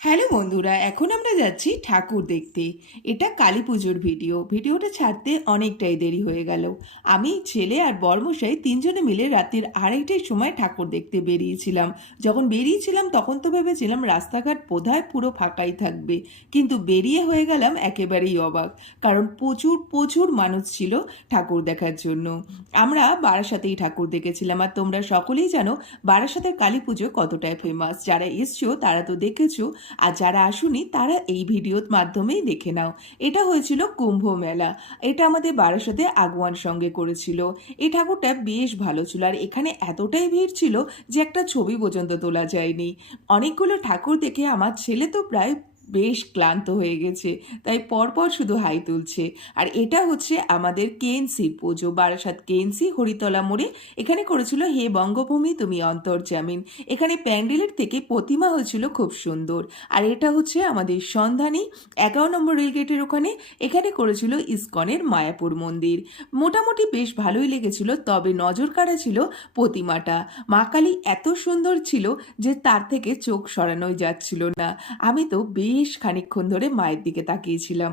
Hello বন্ধুরা, এখন আমরা যাচ্ছি ঠাকুর দেখতে। এটা কালী পুজোর ভিডিওটা ছাড়তে অনেকটাই দেরি হয়ে গেল। আমি, ছেলে আর বরমশাই তিনজনে মিলে রাত্রির 2:30টার সময় ঠাকুর দেখতে বেরিয়েছিলাম। যখন বেরিয়েছিলাম তখন তো ভেবেছিলাম রাস্তাঘাট বোধহয় পুরো ফাঁকাই থাকবে, কিন্তু বেরিয়ে হয়ে গেলাম একেবারেই অবাক। কারণ প্রচুর প্রচুর মানুষ ছিল ঠাকুর দেখার জন্য। আমরা বারাসাতেই ঠাকুর দেখেছিলাম, আর তোমরা সকলেই জানো বারাসাতের কালী পুজো কতটাই ফেমাস। যারা এসছো তারা তো দেখেছো, আর যারা আসুনি তারা এই ভিডিওর মাধ্যমেই দেখে নাও। এটা হয়েছিল কুম্ভ মেলা। এটা আমাদের বারাসাতে আগুয়ান সঙ্গে করেছিল। এই ঠাকুরটা বেশ ভালো ছিল, আর এখানে এতটাই ভিড় ছিল যে একটা ছবি পর্যন্ত তোলা যায়নি। অনেকগুলো ঠাকুর দেখে আমার ছেলে তো প্রায় বেশ ক্লান্ত হয়ে গেছে, তাই পরপর শুধু হাই তুলছে। আর এটা হচ্ছে আমাদের কেএনসির পুজো, বারাসাত কেএনসি হরিতলা মোড়ে। এখানে করেছিল হে বঙ্গভূমি তুমি অন্তর্জামিন। এখানে প্যান্ডেলের থেকে প্রতিমা হয়েছিল খুব সুন্দর। আর এটা হচ্ছে আমাদের সন্ধানী 11 নম্বর রেলগেটের ওখানে। এখানে করেছিল ইসকনের মায়াপুর মন্দির। মোটামুটি বেশ ভালোই লেগেছিল, তবে নজর কাড়া ছিল প্রতিমাটা। মা কালী এত সুন্দর ছিল যে তার থেকে চোখ সরানোই যাচ্ছিল না। আমি তো বেশ খানিকক্ষণ ধরে মায়ের দিকে তাকিয়েছিলাম।